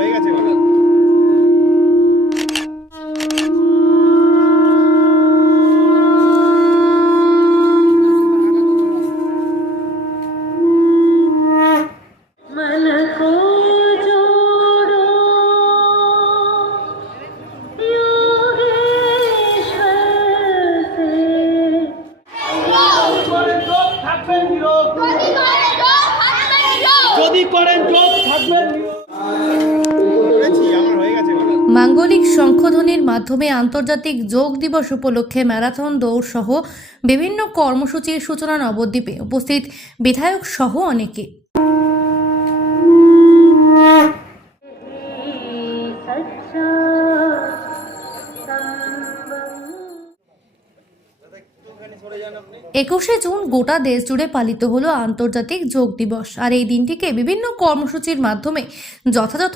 হয়ে গেছে। যদি করেন যোগ থাকবেন। মাঙ্গলিক শঙ্খধ্বনির মাধ্যমে আন্তর্জাতিক যোগ দিবস উপলক্ষে ম্যারাথন দৌড় সহ বিভিন্ন কর্মসূচির সূচনা নবদ্বীপে উপস্থিত বিধায়ক সহ অনেকে। একুশে জুন গোটা দেশ জুড়ে পালিত হলো আন্তর্জাতিক যোগ দিবস। আর এই দিনটিকে বিভিন্ন কর্মসূচির মাধ্যমে যথাযথ